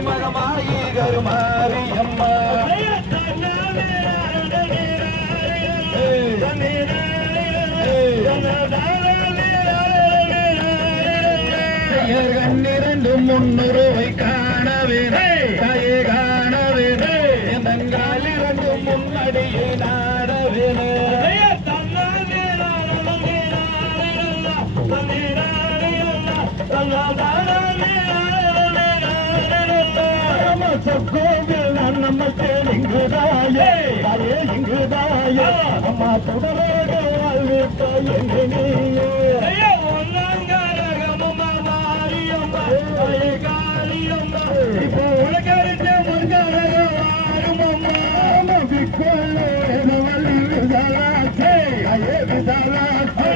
மகமாயி கருமாரியம்மா கண்ணிரண்டு முன்னுருவை காணவே தாயே காணவே எங்கள் இரண்டு முன்னடியே நாடவே கோவில் நமக்கு இங்குதாயே தாயே இங்குதாயே அம்மா தொடரோடு வாழ்வித்த எங்கே இப்போ உலகறிஞ்ச முருகரம்மா விக்கொள்ள விசாலாச்சே விசாலாச்சே